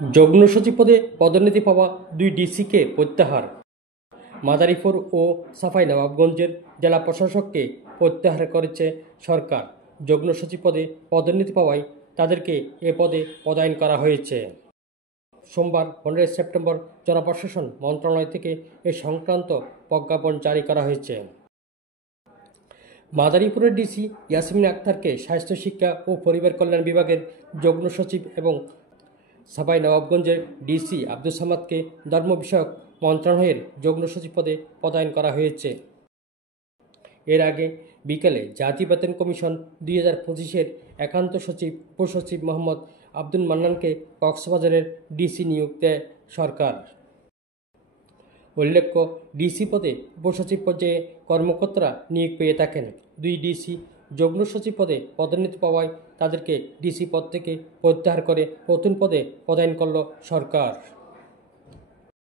যুগ্ম সচিব পদে পদোন্নতি পাওয়া 2 ডিসিকে প্রত্যাহার। মাদারীপুর ও চাঁপাইনবাবগঞ্জের জেলা প্রশাসককে প্রত্যাহার করেছে সরকার। যুগ্ম সচিব পদে পদোন্নতি পাওয়ায় তাদেরকে এ পদে পদায়ন করা হয়েছে। সোমবার 15 সেপ্টেম্বর জনপ্রশাসন মন্ত্রণালয় থেকে এ সংক্রান্ত প্রজ্ঞাপন জারি করা হয়েছে। মাদারীপুরের ডিসি ইয়াসমিন আক্তারকে স্বাস্থ্য শিক্ষা ও পরিবার কল্যাণ বিভাগের যুগ্ম সচিব এবং চাঁপাইনবাবগঞ্জের ডিসি আব্দুস সামাদকে ধর্ম বিষয়ক মন্ত্রণালয়ের যুগ্ম সচিব পদে পদায়ন করা হয়েছে। এর আগে বিকেলে জাতীয় বেতন কমিশন 2025-এর একান্ত সচিব উপসচিব মোহাম্মদ আব্দুল মান্নানকে কক্সবাজারের ডিসি নিয়োগ দেয় সরকার। উল্লেখ্য, ডিসি পদে উপসচিব পর্যায়ে কর্মকর্তারা নিয়োগ পেয়ে থাকেন। 2 ডিসি যুগ্ম সচিব পদে পদোন্নতি পাওয়ায় তাদেরকে ডিসি পদ থেকে প্রত্যাহার করে নতুন পদে পদায়ন করল সরকার।